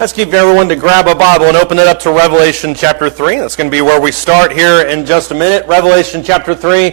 Let's keep everyone to grab a Bible and open it up to Revelation chapter 3. That's going to be where we start here in just a minute. Revelation chapter 3.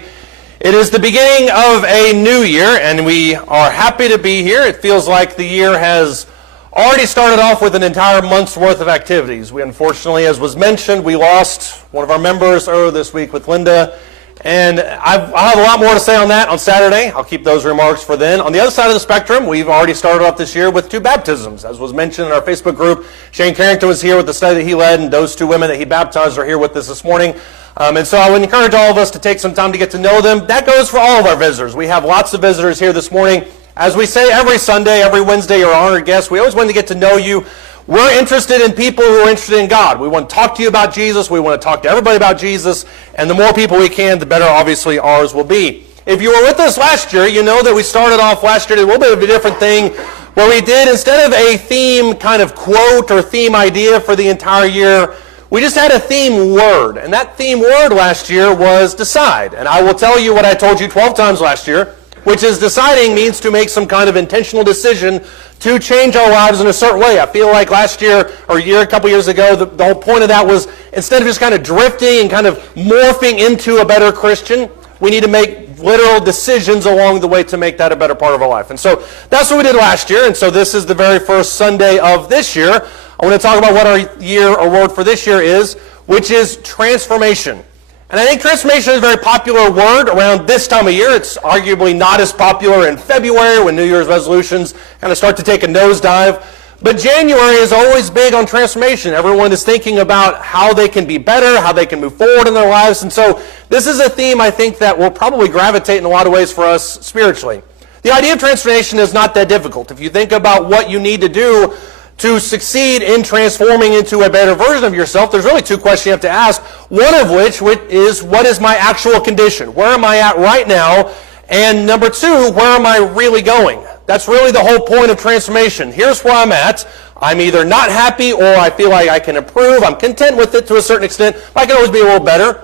It is the beginning of a new year, and we are happy to be here. It feels like the year has already started off with an entire month's worth of activities. We unfortunately, as was mentioned, we lost one of our members earlier this week with Linda. And I'll have a lot more to say on that on Saturday. I'll keep those remarks for then. On the other side of the spectrum, we've already started off this year with 2 baptisms. As was mentioned in our Facebook group, Shane Carrington was here with the study that he led, and those 2 women that he baptized are here with us this morning. And so I would encourage all of us to take some time to get to know them. That goes for all of our visitors. We have lots of visitors here this morning. As we say every Sunday, every Wednesday, you're honored guests. We always want to get to know you. We're interested in people who are interested in God. We want to talk to you about Jesus. We want to talk to everybody about Jesus. And the more people we can, the better, obviously, ours will be. If you were with us last year, you know that we started off last year with a little bit of a different thing, where we did, instead of a theme kind of quote or theme idea for the entire year, we just had a theme word. And that theme word last year was decide. And I will tell you what I told you 12 times last year, which is deciding means to make some kind of intentional decision to change our lives in a certain way. I feel like last year, or a couple years ago, the whole point of that was, instead of just kind of drifting and kind of morphing into a better Christian, we need to make literal decisions along the way to make that a better part of our life. And so that's what we did last year, and so this is the very first Sunday of this year. I want to talk about what our word for this year is, which is transformation. And I think transformation is a very popular word around this time of year. It's arguably not as popular in February when New Year's resolutions kind of start to take a nosedive. But January is always big on transformation. Everyone is thinking about how they can be better, how they can move forward in their lives. And so this is a theme I think that will probably gravitate in a lot of ways for us spiritually. The idea of transformation is not that difficult. If you think about what you need to do to succeed in transforming into a better version of yourself, there's really 2 questions you have to ask, one of which is, what is my actual condition? Where am I at right now? And number 2, where am I really going? That's really the whole point of transformation. Here's where I'm at. I'm either not happy or I feel like I can improve. I'm content with it to a certain extent. I can always be a little better.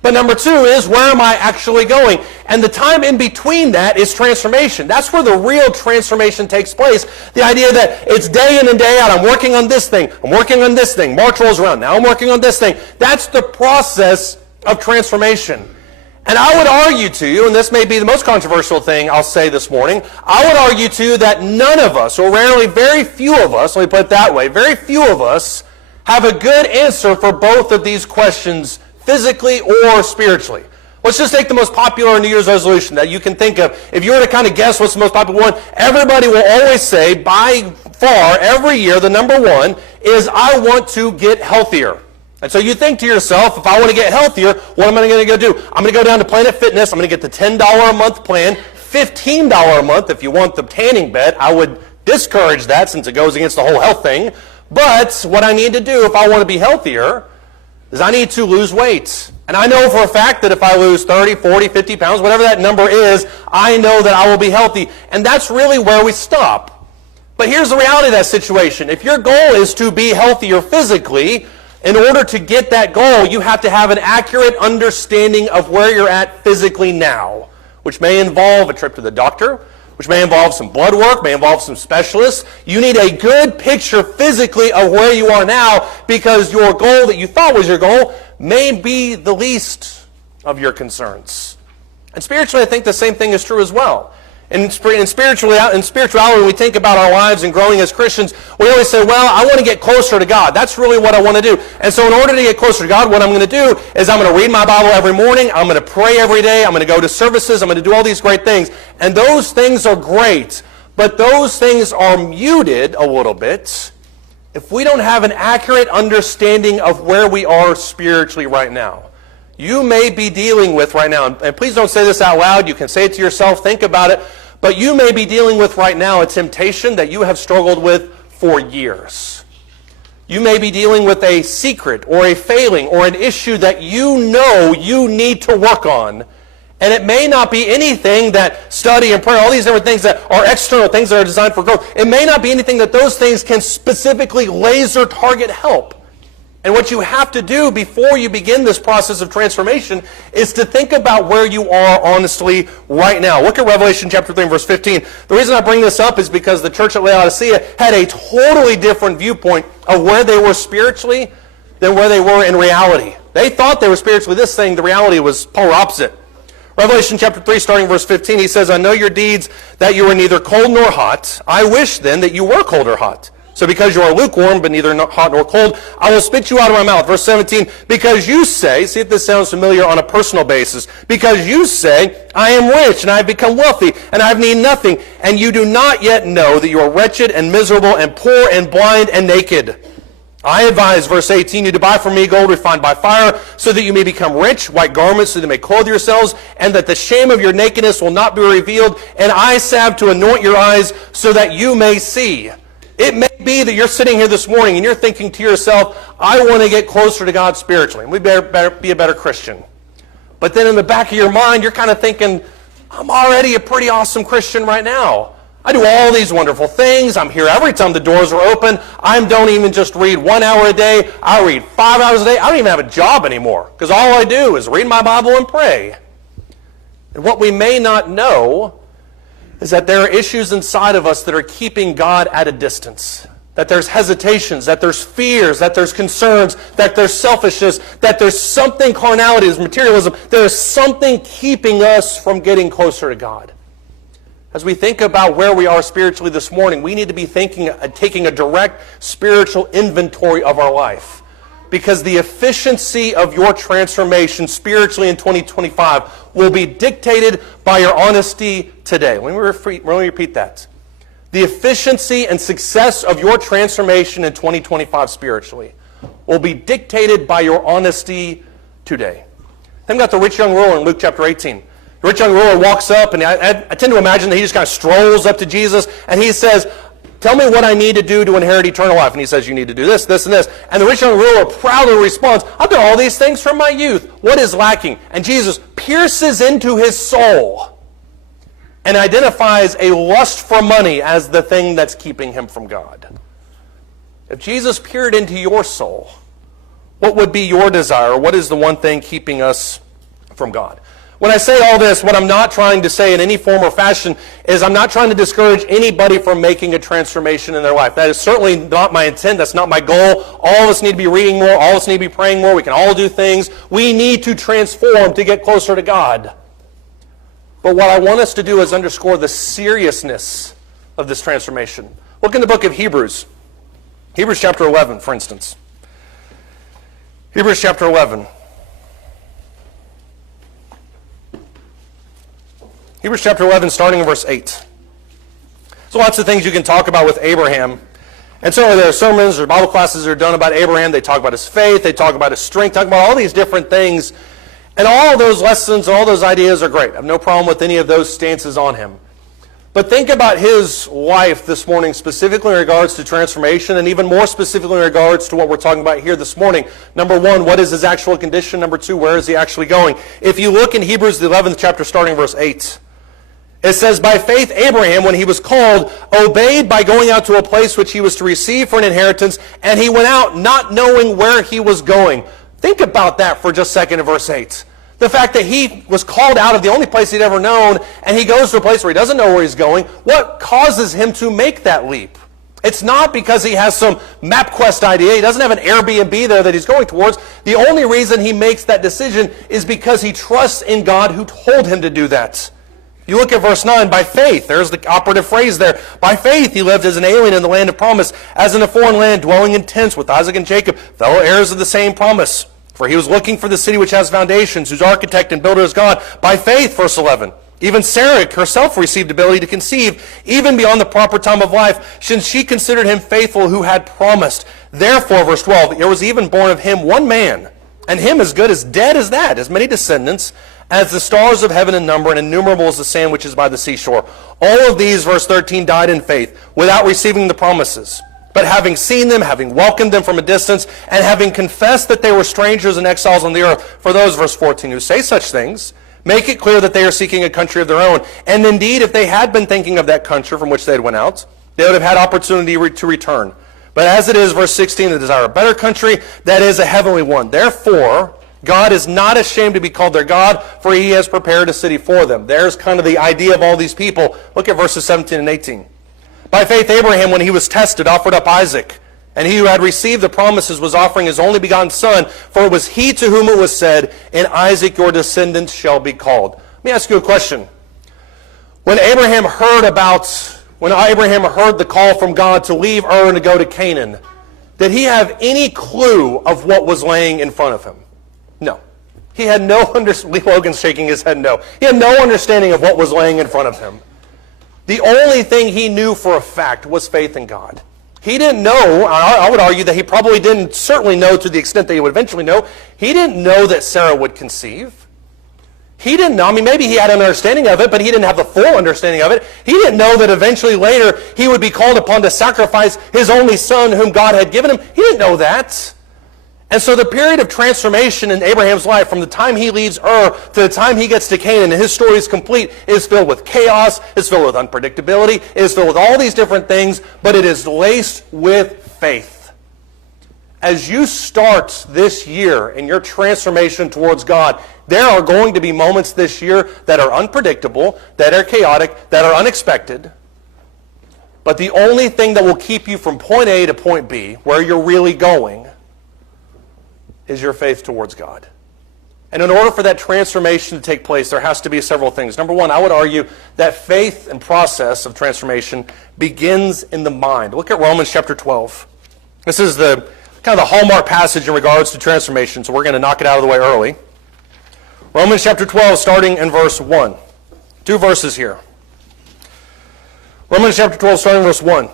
But number 2 is, where am I actually going? And the time in between that is transformation. That's where the real transformation takes place. The idea that it's day in and day out. I'm working on this thing. I'm working on this thing. March rolls around. Now I'm working on this thing. That's the process of transformation. And I would argue to you, and this may be the most controversial thing I'll say this morning, I would argue to you that none of us, or rarely, very few of us, let me put it that way, very few of us have a good answer for both of these questions, physically or spiritually. Let's just take the most popular New Year's resolution that you can think of. If you were to kind of guess what's the most popular one, everybody will always say, by far, every year, the number 1 is, I want to get healthier. And so you think to yourself, if I want to get healthier, what am I going to go do? I'm going to go down to Planet Fitness. I'm going to get the $10 a month plan, $15 a month if you want the tanning bed. I would discourage that since it goes against the whole health thing. But what I need to do if I want to be healthier is I need to lose weight. And I know for a fact that if I lose 30, 40, 50 pounds, whatever that number is, I know that I will be healthy. And that's really where we stop. But here's the reality of that situation. If your goal is to be healthier physically, in order to get that goal, you have to have an accurate understanding of where you're at physically now, which may involve a trip to the doctor, which may involve some blood work, may involve some specialists. You need a good picture physically of where you are now, because your goal that you thought was your goal may be the least of your concerns. And spiritually, I think the same thing is true as well. In spirituality, when we think about our lives and growing as Christians, we always say, well, I want to get closer to God. That's really what I want to do. And so in order to get closer to God, what I'm going to do is I'm going to read my Bible every morning. I'm going to pray every day. I'm going to go to services. I'm going to do all these great things. And those things are great. But those things are muted a little bit if we don't have an accurate understanding of where we are spiritually right now. You may be dealing with right now, and please don't say this out loud, you can say it to yourself, think about it, but you may be dealing with right now a temptation that you have struggled with for years. You may be dealing with a secret or a failing or an issue that you know you need to work on. And it may not be anything that study and prayer, all these different things that are external, things that are designed for growth. It may not be anything that those things can specifically laser target help. And what you have to do before you begin this process of transformation is to think about where you are honestly right now. Look at Revelation chapter 3 verse 15. The reason I bring this up is because the church at Laodicea had a totally different viewpoint of where they were spiritually than where they were in reality. They thought they were spiritually this thing. The reality was polar opposite. Revelation chapter 3, starting verse 15, he says, I know your deeds, that you are neither cold nor hot. I wish then that you were cold or hot. So because you are lukewarm, but neither hot nor cold, I will spit you out of my mouth. Verse 17, because you say, see if this sounds familiar on a personal basis, because you say, I am rich, and I have become wealthy, and I have need nothing, and you do not yet know that you are wretched and miserable and poor and blind and naked. I advise, verse 18, you to buy from me gold refined by fire, so that you may become rich, white garments, so that you may clothe yourselves, and that the shame of your nakedness will not be revealed, and eye salve to anoint your eyes, so that you may see. It may be that you're sitting here this morning and you're thinking to yourself, I want to get closer to God spiritually, and we better be a better Christian. But then in the back of your mind, you're kind of thinking, I'm already a pretty awesome Christian right now. I do all these wonderful things. I'm here every time the doors are open. I don't even just read 1 hour a day. I read 5 hours a day. I don't even have a job anymore because all I do is read my Bible and pray. And what we may not know is that there are issues inside of us that are keeping God at a distance. That there's hesitations, that there's fears, that there's concerns, that there's selfishness, that there's something, carnality, there's materialism. There's something keeping us from getting closer to God. As we think about where we are spiritually this morning, we need to be taking a direct spiritual inventory of our life. Because the efficiency of your transformation spiritually in 2025 will be dictated by your honesty today. Let me repeat that. The efficiency and success of your transformation in 2025 spiritually will be dictated by your honesty today. Then we got the rich young ruler in Luke chapter 18. The rich young ruler walks up, and I tend to imagine that he just kind of strolls up to Jesus, and he says, tell me what I need to do to inherit eternal life. And he says, you need to do this, this, and this. And the rich young ruler proudly responds, I've done all these things from my youth. What is lacking? And Jesus pierces into his soul and identifies a lust for money as the thing that's keeping him from God. If Jesus peered into your soul, what would be your desire? What is the one thing keeping us from God? When I say all this, what I'm not trying to say in any form or fashion is I'm not trying to discourage anybody from making a transformation in their life. That is certainly not my intent. That's not my goal. All of us need to be reading more. All of us need to be praying more. We can all do things. We need to transform to get closer to God. But what I want us to do is underscore the seriousness of this transformation. Look in the book of Hebrews. Hebrews chapter 11, for instance. Hebrews chapter 11. Hebrews chapter 11, starting in verse 8. So lots of things you can talk about with Abraham. And so there are sermons or Bible classes that are done about Abraham. They talk about his faith. They talk about his strength. Talk about all these different things. And all those lessons, all those ideas are great. I have no problem with any of those stances on him. But think about his life this morning, specifically in regards to transformation, and even more specifically in regards to what we're talking about here this morning. Number one, what is his actual condition? Number two, where is he actually going? If you look in Hebrews, the 11th chapter, starting verse 8, it says, by faith Abraham, when he was called, obeyed by going out to a place which he was to receive for an inheritance, and he went out not knowing where he was going. Think about that for just a second in verse 8. The fact that he was called out of the only place he'd ever known, and he goes to a place where he doesn't know where he's going. What causes him to make that leap? It's not because he has some MapQuest idea. He doesn't have an Airbnb there that he's going towards. The only reason he makes that decision is because he trusts in God who told him to do that. You look at verse 9, by faith, there's the operative phrase there. By faith he lived as an alien in the land of promise, as in a foreign land, dwelling in tents with Isaac and Jacob, fellow heirs of the same promise. For he was looking for the city which has foundations, whose architect and builder is God. By faith, verse 11, even Sarah herself received ability to conceive, even beyond the proper time of life, since she considered him faithful who had promised. Therefore, verse 12, there was even born of him one man, and him as good as dead as that, as many descendants, as the stars of heaven in number, and innumerable as the sand which is by the seashore. All of these, verse 13, died in faith, without receiving the promises. But having seen them, having welcomed them from a distance, and having confessed that they were strangers and exiles on the earth, for those, verse 14, who say such things, make it clear that they are seeking a country of their own. And indeed, if they had been thinking of that country from which they had went out, they would have had opportunity to return. But as it is, verse 16, they desire a better country, that is a heavenly one. Therefore, God is not ashamed to be called their God, for he has prepared a city for them. There's kind of the idea of all these people. Look at verses 17 and 18. By faith, Abraham, when he was tested, offered up Isaac. And he who had received the promises was offering his only begotten son, for it was he to whom it was said, in Isaac your descendants shall be called. Let me ask you a question. When Abraham heard the call from God to leave Ur and to go to Canaan, did he have any clue of what was laying in front of him? No. He had no understanding. Logan's shaking his head no. He had no understanding of what was laying in front of him. The only thing he knew for a fact was faith in God. He didn't know, I would argue that he probably didn't certainly know to the extent that he would eventually know, he didn't know that Sarah would conceive. He didn't know, maybe he had an understanding of it, but he didn't have the full understanding of it. He didn't know that eventually later he would be called upon to sacrifice his only son whom God had given him. He didn't know that. And so the period of transformation in Abraham's life, from the time he leaves Ur to the time he gets to Canaan and his story is complete, is filled with chaos, is filled with unpredictability, is filled with all these different things, but it is laced with faith. As you start this year in your transformation towards God, there are going to be moments this year that are unpredictable, that are chaotic, that are unexpected. But the only thing that will keep you from point A to point B, where you're really going, is your faith towards God. And in order for that transformation to take place, there has to be several things. Number one, I would argue that faith and process of transformation begins in the mind. Look at Romans chapter 12. This is the kind of the hallmark passage in regards to transformation, so we're going to knock it out of the way early. Romans chapter 12, starting in verse 1. 2 verses here. Romans chapter 12, starting in verse 1.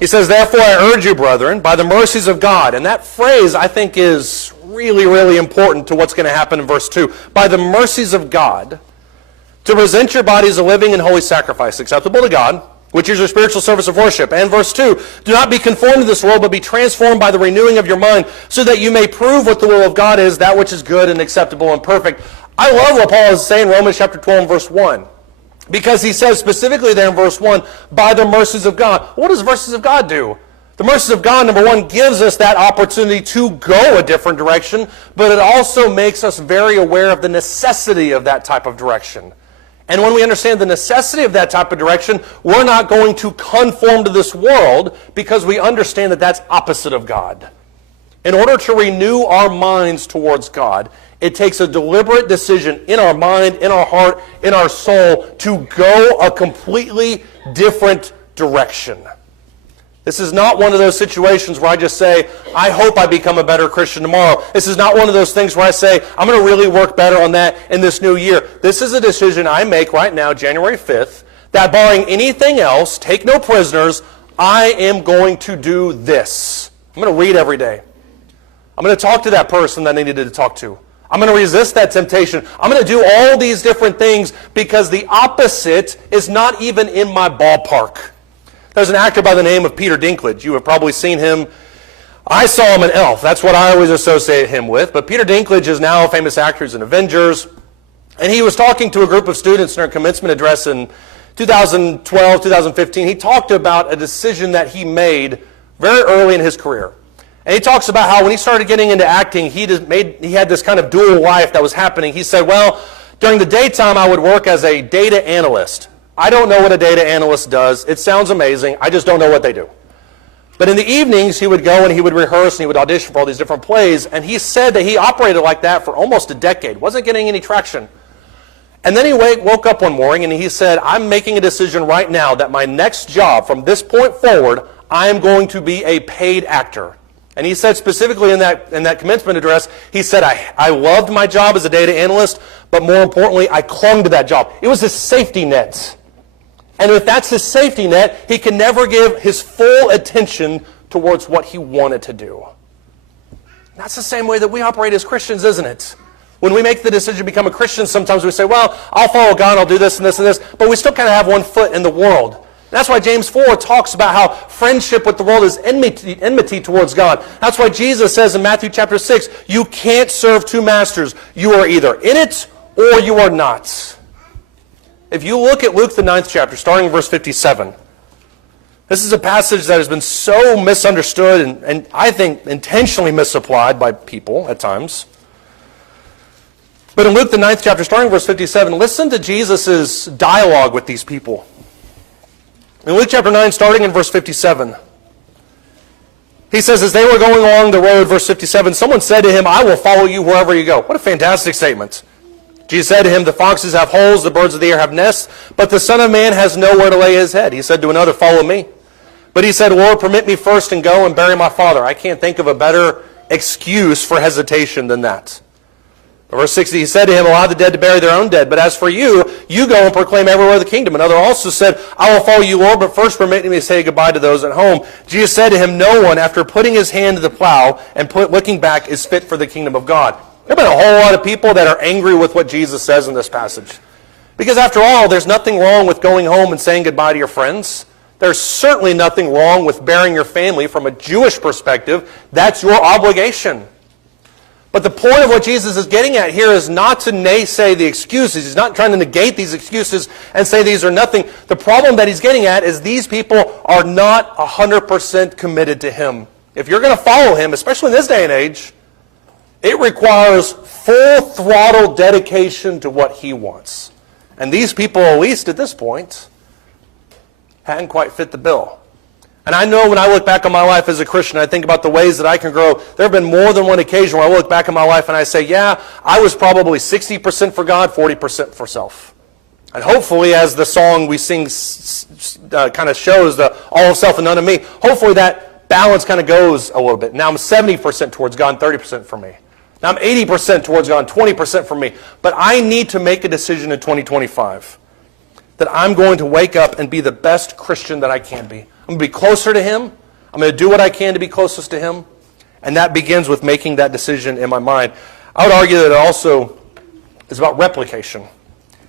He says, therefore I urge you, brethren, by the mercies of God. And that phrase, I think, is really, really important to what's going to happen in verse 2. By the mercies of God, to present your bodies a living and holy sacrifice, acceptable to God, which is your spiritual service of worship. And verse 2, do not be conformed to this world, but be transformed by the renewing of your mind, so that you may prove what the will of God is, that which is good and acceptable and perfect. I love what Paul is saying in Romans chapter 12 and verse 1. Because he says specifically there in verse 1, by the mercies of God. What does mercies of God do? The mercies of God, number one, gives us that opportunity to go a different direction, but it also makes us very aware of the necessity of that type of direction. And when we understand the necessity of that type of direction, we're not going to conform to this world because we understand that that's opposite of God. In order to renew our minds towards God, it takes a deliberate decision in our mind, in our heart, in our soul to go a completely different direction. This is not one of those situations where I just say, I hope I become a better Christian tomorrow. This is not one of those things where I say, I'm going to really work better on that in this new year. This is a decision I make right now, January 5th, that barring anything else, take no prisoners, I am going to do this. I'm going to read every day. I'm going to talk to that person that I needed to talk to. I'm going to resist that temptation. I'm going to do all these different things because the opposite is not even in my ballpark. There's an actor by the name of Peter Dinklage. You have probably seen him. I saw him in Elf. That's what I always associate him with. But Peter Dinklage is now a famous actor. He's in Avengers. And he was talking to a group of students in their commencement address in 2012, 2015. He talked about a decision that he made very early in his career. And he talks about how when he started getting into acting, he had this kind of dual life that was happening. He said, well, during the daytime, I would work as a data analyst. I don't know what a data analyst does. It sounds amazing. I just don't know what they do. But in the evenings, he would go and he would rehearse and he would audition for all these different plays. And he said that he operated like that for almost a decade. Wasn't getting any traction. And then he woke up one morning and he said, I'm making a decision right now that my next job from this point forward, I am going to be a paid actor. And he said specifically in that commencement address, he said, I loved my job as a data analyst, but more importantly, I clung to that job. It was his safety net. And if that's his safety net, he can never give his full attention towards what he wanted to do. That's the same way that we operate as Christians, isn't it? When we make the decision to become a Christian, sometimes we say, well, I'll follow God, I'll do this and this and this, but we still kind of have one foot in the world. That's why James 4 talks about how friendship with the world is enmity towards God. That's why Jesus says in Matthew chapter 6, you can't serve two masters. You are either in it or you are not. If you look at Luke the 9th chapter, starting in verse 57, This is a passage that has been so misunderstood and I think intentionally misapplied by people at times. But in Luke, the 9th chapter, starting verse 57, listen to Jesus' dialogue with these people. In Luke chapter 9, starting in verse 57, he says, as they were going along the road, verse 57, someone said to him, I will follow you wherever you go. What a fantastic statement. Jesus said to him, the foxes have holes, the birds of the air have nests, but the Son of Man has nowhere to lay his head. He said to another, follow me. But he said, Lord, permit me first and go and bury my father. I can't think of a better excuse for hesitation than that. Verse 60, he said to him, allow the dead to bury their own dead. But as for you, you go and proclaim everywhere the kingdom. Another also said, I will follow you, Lord, but first permit me to say goodbye to those at home. Jesus said to him, no one, after putting his hand to the plow and looking back, is fit for the kingdom of God. There have been a whole lot of people that are angry with what Jesus says in this passage. Because after all, there's nothing wrong with going home and saying goodbye to your friends. There's certainly nothing wrong with burying your family. From a Jewish perspective, that's your obligation. But the point of what Jesus is getting at here is not to naysay the excuses. He's not trying to negate these excuses and say these are nothing. The problem that he's getting at is these people are not 100% committed to him. If you're going to follow him, especially in this day and age, it requires full throttle dedication to what he wants. And these people, at least at this point, hadn't quite fit the bill. And I know when I look back on my life as a Christian, I think about the ways that I can grow. There have been more than one occasion where I look back on my life and I say, yeah, I was probably 60% for God, 40% for self. And hopefully, as the song we sing kind of shows, the all of self and none of me, hopefully that balance kind of goes a little bit. Now I'm 70% towards God, 30% for me. Now I'm 80% towards God, 20% for me. But I need to make a decision in 2025 that I'm going to wake up and be the best Christian that I can be. I'm going to be closer to him. I'm going to do what I can to be closest to him. And that begins with making that decision in my mind. I would argue that it also is about replication.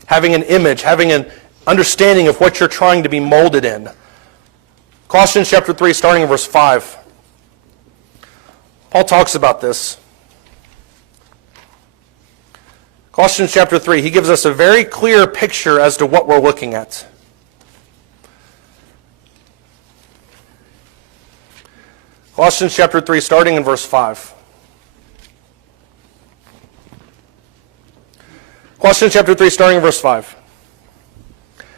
Having an image, having an understanding of what you're trying to be molded in. Colossians chapter 3, starting in verse 5. Paul talks about this. Colossians chapter 3, he gives us a very clear picture as to what we're looking at. Colossians chapter 3, starting in verse 5. Colossians chapter 3, starting in verse 5.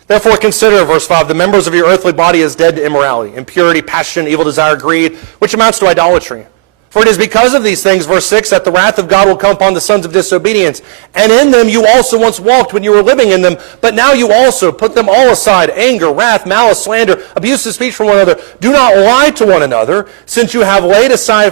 Therefore consider, verse 5, the members of your earthly body as dead to immorality, impurity, passion, evil desire, greed, which amounts to idolatry. For it is because of these things, verse 6, that the wrath of God will come upon the sons of disobedience. And in them you also once walked when you were living in them, but now you also put them all aside, anger, wrath, malice, slander, abusive speech from one another. Do not lie to one another, since you have laid aside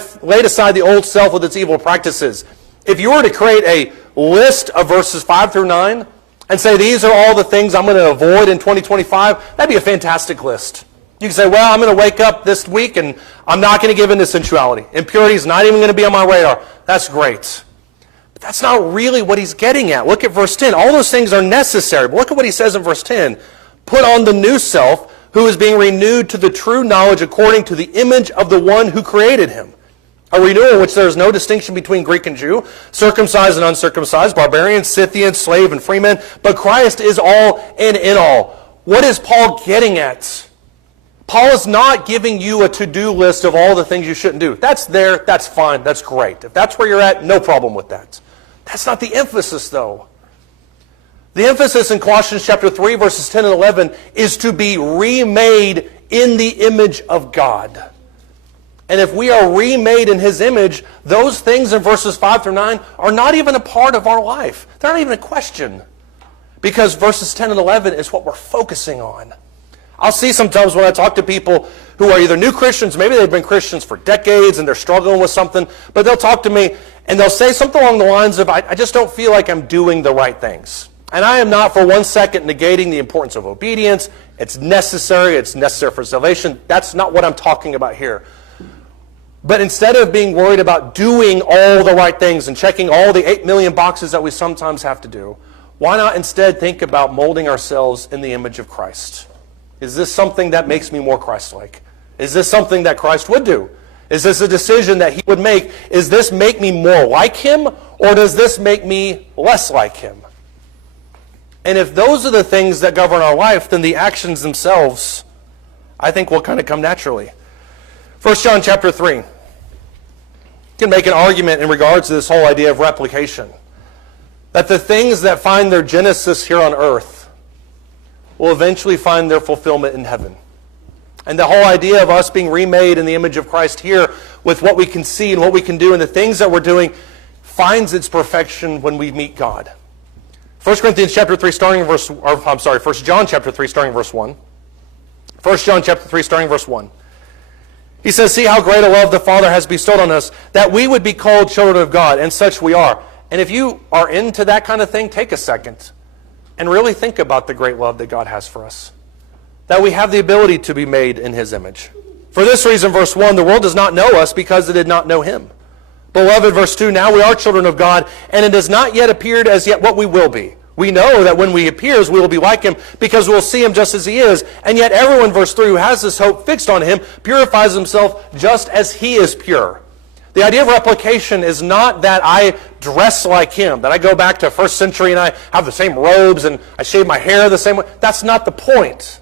the old self with its evil practices. If you were to create a list of verses 5 through 9, and say these are all the things I'm going to avoid in 2025, that'd be a fantastic list. You can say, well, I'm going to wake up this week and I'm not going to give in to sensuality. Impurity is not even going to be on my radar. That's great. But that's not really what he's getting at. Look at verse 10. All those things are necessary. But look at what he says in verse 10. Put on the new self, who is being renewed to the true knowledge according to the image of the one who created him. A renewal in which there is no distinction between Greek and Jew, circumcised and uncircumcised, barbarian, Scythian, slave, and freeman. But Christ is all and in all. What is Paul getting at? Paul is not giving you a to-do list of all the things you shouldn't do. That's there, that's fine, that's great. If that's where you're at, no problem with that. That's not the emphasis, though. The emphasis in Colossians chapter 3, verses 10 and 11, is to be remade in the image of God. And if we are remade in his image, those things in verses 5 through 9 are not even a part of our life. They're not even a question. Because verses 10 and 11 is what we're focusing on. I'll see sometimes when I talk to people who are either new Christians, maybe they've been Christians for decades and they're struggling with something, but they'll talk to me and they'll say something along the lines of, I just don't feel like I'm doing the right things. And I am not for 1 second negating the importance of obedience. It's necessary for salvation. That's not what I'm talking about here. But instead of being worried about doing all the right things and checking all the 8 million boxes that we sometimes have to do, why not instead think about molding ourselves in the image of Christ? Is this something that makes me more Christ-like? Is this something that Christ would do? Is this a decision that he would make? Is this make me more like him, or does this make me less like him? And if those are the things that govern our life, then the actions themselves I think will kind of come naturally. 1 John chapter 3. You can make an argument in regards to this whole idea of replication. That the things that find their genesis here on earth will eventually find their fulfillment in heaven. And the whole idea of us being remade in the image of Christ here with what we can see and what we can do and the things that we're doing finds its perfection when we meet God. 1 Corinthians chapter 3 starting in verse, 1 John chapter 3 starting in verse 1. 1 John chapter 3 starting in verse 1. He says, "See how great a love the Father has bestowed on us, that we would be called children of God, and such we are." And if you are into that kind of thing, take a second and really think about the great love that God has for us. That we have the ability to be made in His image. For this reason, verse 1, "The world does not know us because it did not know Him. Beloved," verse 2, "now we are children of God, and it has not yet appeared as yet what we will be. We know that when He appears, we will be like Him, because we will see Him just as He is. And yet everyone," verse 3, "who has this hope fixed on Him purifies himself just as He is pure." The idea of replication is not that I dress like Him, that I go back to first century and I have the same robes and I shave my hair the same way. That's not the point.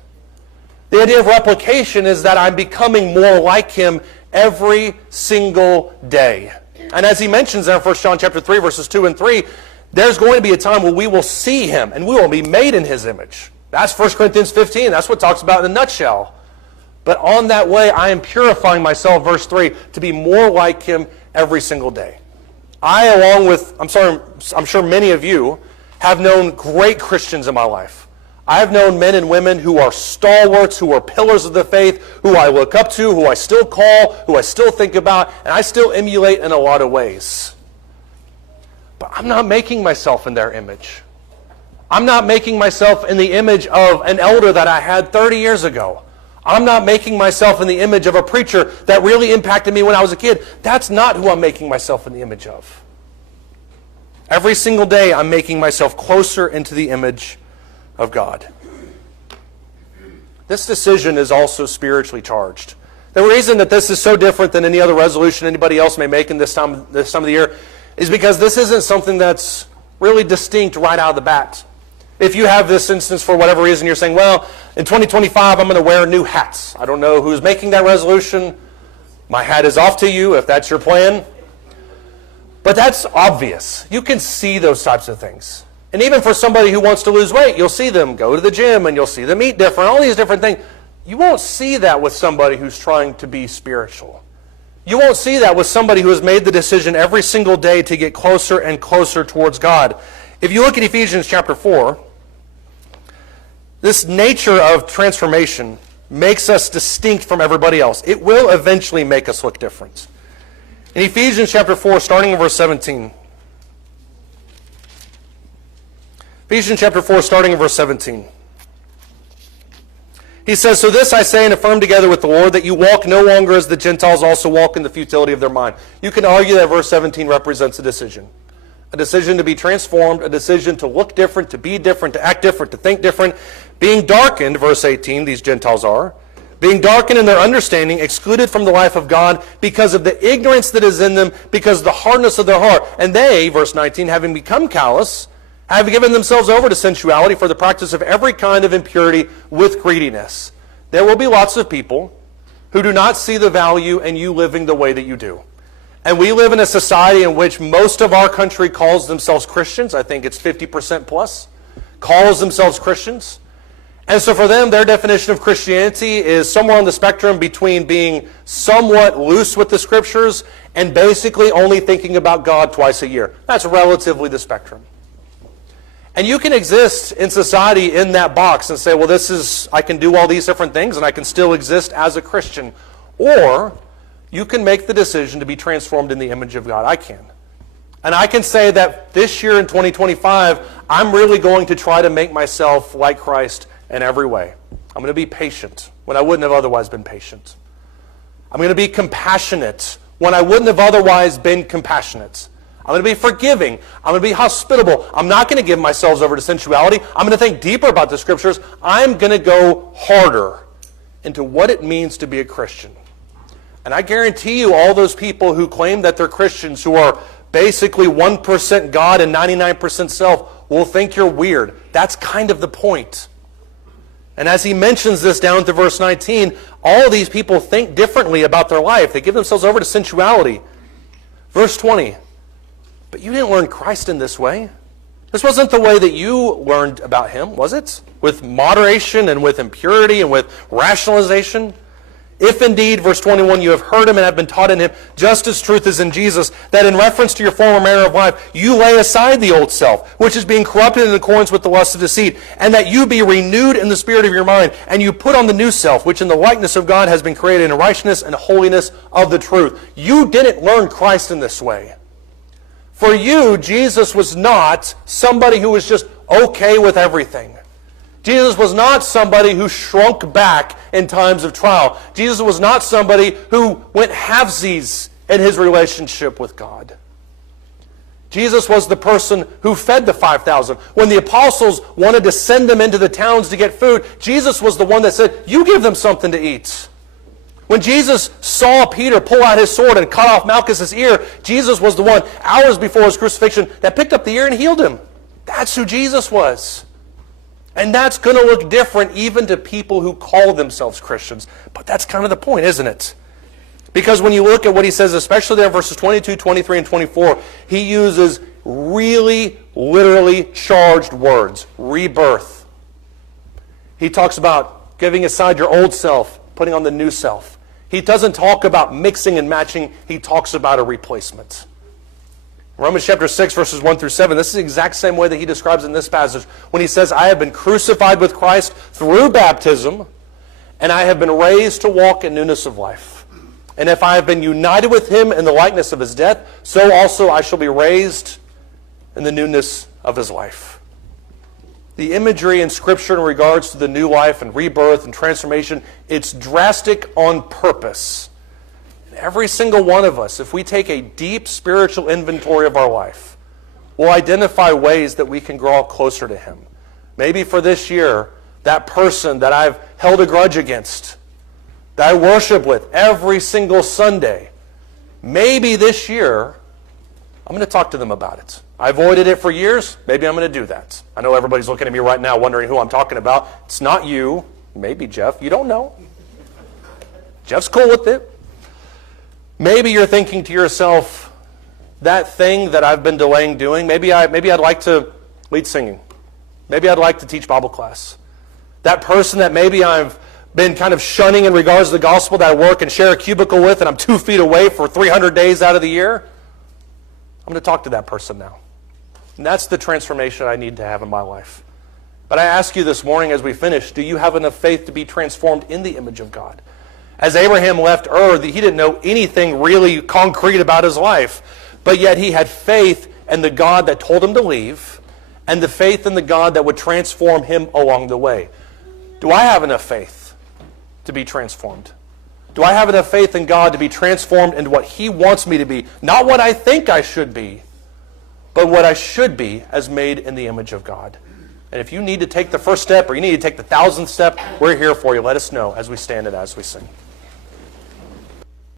The idea of replication is that I'm becoming more like Him every single day. And as he mentions there in 1 John chapter 3, verses 2 and 3, there's going to be a time where we will see Him and we will be made in His image. That's 1 Corinthians 15. That's what it talks about in a nutshell. But on that way, I am purifying myself, verse 3, to be more like Him every single day. I, along with, I'm sure many of you, have known great Christians in my life. I have known men and women who are stalwarts, who are pillars of the faith, who I look up to, who I still call, who I still think about, and I still emulate in a lot of ways. But I'm not making myself in their image. I'm not making myself in the image of an elder that I had 30 years ago. I'm not making myself in the image of a preacher that really impacted me when I was a kid. That's not who I'm making myself in the image of. Every single day, I'm making myself closer into the image of God. This decision is also spiritually charged. The reason that this is so different than any other resolution anybody else may make in this time of the year is because this isn't something that's really distinct right out of the bat. If you have this instance for whatever reason, you're saying, well, in 2025, I'm going to wear new hats. I don't know who's making that resolution. My hat is off to you if that's your plan. But that's obvious. You can see those types of things. And even for somebody who wants to lose weight, you'll see them go to the gym and you'll see them eat different, all these different things. You won't see that with somebody who's trying to be spiritual. You won't see that with somebody who has made the decision every single day to get closer and closer towards God. If you look at Ephesians chapter 4, this nature of transformation makes us distinct from everybody else. It will eventually make us look different. In Ephesians chapter 4, starting in verse 17. Ephesians chapter 4, starting in verse 17. He says, "So this I say and affirm together with the Lord, that you walk no longer as the Gentiles also walk in the futility of their mind." You can argue that verse 17 represents a decision. A decision to be transformed, a decision to look different, to be different, to act different, to think different. Being darkened, verse 18, these Gentiles are, being darkened in their understanding, excluded from the life of God because of the ignorance that is in them, because of the hardness of their heart. And they, verse 19, having become callous, have given themselves over to sensuality for the practice of every kind of impurity with greediness. There will be lots of people who do not see the value in you living the way that you do. And we live in a society in which most of our country calls themselves Christians. I think it's 50% plus. Calls themselves Christians. And so for them, their definition of Christianity is somewhere on the spectrum between being somewhat loose with the Scriptures and basically only thinking about God twice a year. That's relatively the spectrum. And you can exist in society in that box and say, well, I can do all these different things and I can still exist as a Christian. Or you can make the decision to be transformed in the image of God. I can. And I can say that this year in 2025, I'm really going to try to make myself like Christ in every way. I'm going to be patient when I wouldn't have otherwise been patient. I'm going to be compassionate when I wouldn't have otherwise been compassionate. I'm going to be forgiving. I'm going to be hospitable. I'm not going to give myself over to sensuality. I'm going to think deeper about the Scriptures. I'm going to go harder into what it means to be a Christian. And I guarantee you all those people who claim that they're Christians, who are basically 1% God and 99% self, will think you're weird. That's kind of the point. And as he mentions this down to verse 19, all of these people think differently about their life. They give themselves over to sensuality. Verse 20, but you didn't learn Christ in this way. This wasn't the way that you learned about him, was it? With moderation and with impurity and with rationalization. If indeed, verse 21, you have heard him and have been taught in him, just as truth is in Jesus, that in reference to your former manner of life, you lay aside the old self, which is being corrupted in accordance with the lust of deceit, and that you be renewed in the spirit of your mind, and you put on the new self, which in the likeness of God has been created in righteousness and holiness of the truth. You didn't learn Christ in this way. For you, Jesus was not somebody who was just okay with everything. Jesus was not somebody who shrunk back in times of trial. Jesus was not somebody who went halvesies in his relationship with God. Jesus was the person who fed the 5,000. When the apostles wanted to send them into the towns to get food, Jesus was the one that said, you give them something to eat. When Jesus saw Peter pull out his sword and cut off Malchus's ear, Jesus was the one, hours before his crucifixion, that picked up the ear and healed him. That's who Jesus was. And that's going to look different even to people who call themselves Christians. But that's kind of the point, isn't it? Because when you look at what he says, especially there in verses 22, 23, and 24, he uses really, literally charged words. Rebirth. He talks about giving aside your old self, putting on the new self. He doesn't talk about mixing and matching. He talks about a replacement. Romans chapter 6, verses 1 through 7, this is the exact same way that he describes in this passage when he says, I have been crucified with Christ through baptism, and I have been raised to walk in newness of life. And if I have been united with him in the likeness of his death, so also I shall be raised in the newness of his life. The imagery in Scripture in regards to the new life and rebirth and transformation, it's drastic on purpose. Every single one of us, if we take a deep spiritual inventory of our life, will identify ways that we can grow closer to him. Maybe for this year, that person that I've held a grudge against, that I worship with every single Sunday, maybe this year, I'm going to talk to them about it. I avoided it for years. Maybe I'm going to do that. I know everybody's looking at me right now wondering who I'm talking about. It's not you. Maybe Jeff. You don't know. Jeff's cool with it. Maybe you're thinking to yourself, that thing that I've been delaying doing, maybe I'd like to lead singing. Maybe I'd like to teach Bible class. That person that maybe I've been kind of shunning in regards to the gospel that I work and share a cubicle with and I'm 2 feet away for 300 days out of the year, I'm going to talk to that person now. And that's the transformation I need to have in my life. But I ask you this morning as we finish, do you have enough faith to be transformed in the image of God? As Abraham left Ur, he didn't know anything really concrete about his life, but yet he had faith in the God that told him to leave and the faith in the God that would transform him along the way. Do I have enough faith to be transformed? Do I have enough faith in God to be transformed into what he wants me to be? Not what I think I should be, but what I should be as made in the image of God. And if you need to take the first step or you need to take the 1,000th step, we're here for you. Let us know as we stand and as we sing.